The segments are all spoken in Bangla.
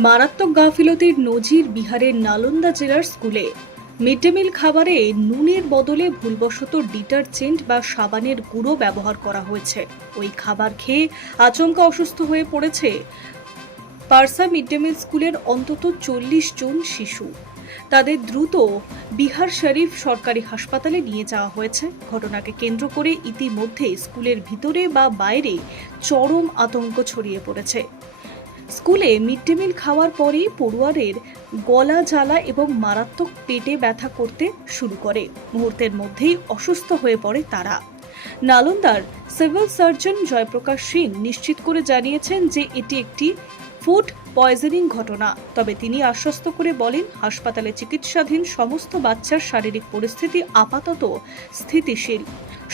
মারাত্মক গাফিলতির নজির বিহারের নালন্দা জেলার স্কুলে। মিড ডে মিল খাবারে নুনের বদলে ভুলবশত ডিটারজেন্ট বা সাবানের গুঁড়ো ব্যবহার করা হয়েছে। ওই খাবার খেয়ে আচমকা অসুস্থ হয়ে পড়েছে পারসা মিড ডে মিল স্কুলের অন্তত 40 জন শিশু। তাদের দ্রুত বিহার শরীফ সরকারি হাসপাতালে নিয়ে যাওয়া হয়েছে। ঘটনাকে কেন্দ্র করে ইতিমধ্যে স্কুলের ভিতরে বা বাইরে চরম আতঙ্ক ছড়িয়ে পড়েছে। স্কুলে মিড ডে মিল খাওয়ার পরেই পড়ুয়াদের গলা জ্বালা এবং মারাত্মক পেটে ব্যথা করতে শুরু করে। মুহূর্তের মধ্যেই অসুস্থ হয়ে পড়ে তারা। নালন্দার সিভিল সার্জন জয়প্রকাশ সিং নিশ্চিত করে জানিয়েছেন যে এটি একটি ফুড পয়জনিং ঘটনা। তবে তিনি আশ্বস্ত করে বলেন, হাসপাতালে চিকিৎসাধীন সমস্ত বাচ্চার শারীরিক পরিস্থিতি আপাতত স্থিতিশীল।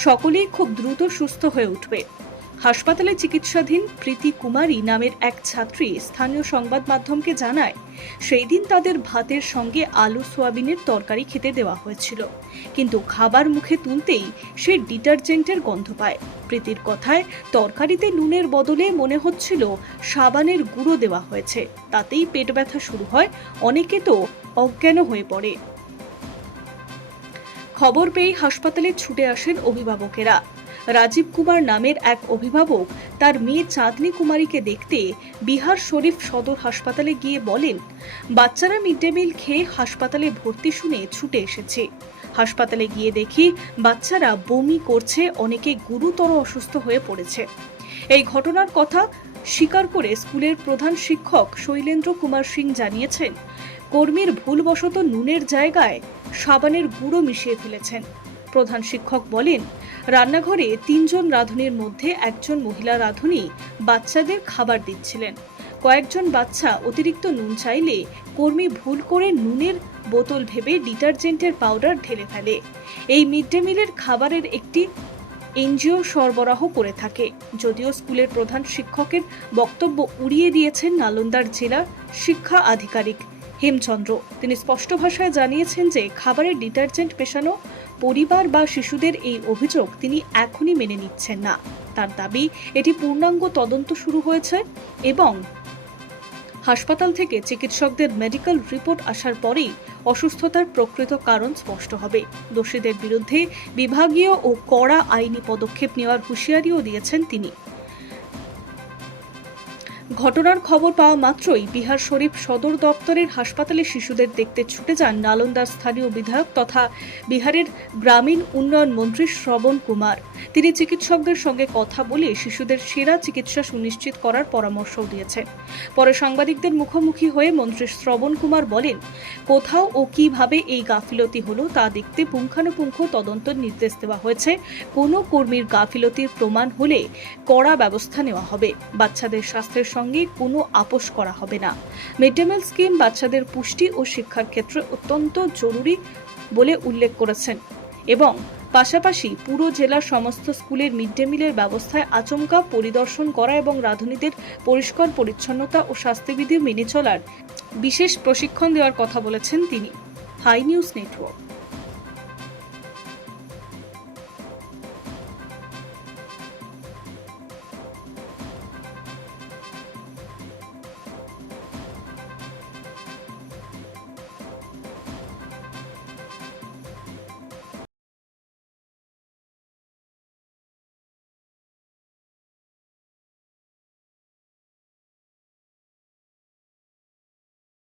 সকলেই খুব দ্রুত সুস্থ হয়ে উঠবে। হাসপাতালে চিকিৎসাধীন প্রীতি কুমারী নামের এক ছাত্রী স্থানীয় সংবাদ মাধ্যমকে জানায়, সেই দিন তাদের ভাতের সঙ্গে আলু সোয়াবিনের তরকারি খেতে দেওয়া হয়েছিল, কিন্তু খাবার মুখে তুলতেই সে ডিটারজেন্টের গন্ধ পায়। প্রীতির কথায়, তরকারিতে নুনের বদলে মনে হচ্ছিল সাবানের গুঁড়ো দেওয়া হয়েছে। তাতেই পেট ব্যথা শুরু হয়, অনেকে তো অজ্ঞান হয়ে পড়ে। খবর পেয়ে হাসপাতালে ছুটে আসেন অভিভাবকেরা। রাজীব কুমার নামের এক অভিভাবক তার মেয়ে চাঁদনী কুমারীকে দেখতে বিহার শরীফ সদর হাসপাতালে গিয়ে বলেন, বাচ্চারা মিড ডে মিল খেয়ে হাসপাতালে ভর্তি শুনে ছুটে এসেছে। হাসপাতালে গিয়ে দেখি বাচ্চারা বমি করছে, অনেকে গুরুতর অসুস্থ হয়ে পড়েছে। এই ঘটনার কথা স্বীকার করে স্কুলের প্রধান শিক্ষক শৈলেন্দ্র কুমার সিং জানিয়েছেন, কর্মীর ভুলবশত নুনের জায়গায় সাবানের গুঁড়ো মিশিয়ে ফেলেছেন। প্রধান শিক্ষক বলেন, রান্নাঘরে 3 জন রাঁধুনির মধ্যে একজন মহিলা রাঁধুনি বাচ্চাদের খাবার দিচ্ছিলেন। কয়েকজন বাচ্চা অতিরিক্ত নুন চাইলে কর্মী ভুল করে নুনের বোতল ভেবে ডিটারজেন্টের পাউডার ঢেলে ফেলে। এই মিড ডে মিলের খাবারের একটি এনজিও সরবরাহ করে থাকে। যদিও স্কুলের প্রধান শিক্ষকের বক্তব্য উড়িয়ে দিয়েছেন নালন্দার জেলা শিক্ষা আধিকারিক হেমচন্দ্র। তিনি স্পষ্ট ভাষায় জানিয়েছেন যে খাবারের ডিটারজেন্ট মেশানো পরিবার বা শিশুদের এই অভিযোগ তিনি এখনই মেনে নিচ্ছেন না। তার দাবি, এটি পূর্ণাঙ্গ তদন্ত শুরু হয়েছে এবং হাসপাতাল থেকে চিকিৎসকদের মেডিকেল রিপোর্ট আসার পরেই অসুস্থতার প্রকৃত কারণ স্পষ্ট হবে। দোষীদের বিরুদ্ধে বিভাগীয় ও কড়া আইনি পদক্ষেপ নেওয়ার হুঁশিয়ারিও দিয়েছেন তিনি। ঘটনার খবর পাওয়া মাত্রই বিহার শরীফ সদর দপ্তরের হাসপাতালে শিশুদের দেখতে ছুটে যান নালন্দার স্থানীয় বিধায়ক তথা বিহারের গ্রামীণ উন্নয়ন মন্ত্রী শ্রবণ কুমার। তিনি চিকিৎসকদের সঙ্গে কথা বলে শিশুদের সেরা চিকিৎসা সুনিশ্চিত করার পরামর্শও দিয়েছেন। পরে সাংবাদিকদের মুখোমুখি হয়ে মন্ত্রী শ্রবণ কুমার বলেন, কোথাও ও কিভাবে এই গাফিলতি হলো তা দেখতে পুঙ্খানুপুঙ্খ তদন্তের নির্দেশ দেওয়া হয়েছে। কোনো কর্মীর গাফিলতির প্রমাণ হলে কড়া ব্যবস্থা নেওয়া হবে। বাচ্চাদের স্বাস্থ্যের সঙ্গে কোনো আপোষ করা হবে না। মিড ডে মিল স্কিম বাচ্চাদের পুষ্টি ও শিক্ষার ক্ষেত্রে অত্যন্ত জরুরি বলে উল্লেখ করেছেন এবং পাশাপাশি পুরো জেলার সমস্ত স্কুলের মিড ডে মিলের ব্যবস্থায় আচমকা পরিদর্শন করা এবং রাঁধুনিদের পরিষ্কার পরিচ্ছন্নতা ও স্বাস্থ্যবিধি মেনে চলার বিশেষ প্রশিক্ষণ দেওয়ার কথা বলেছেন তিনি। High news network.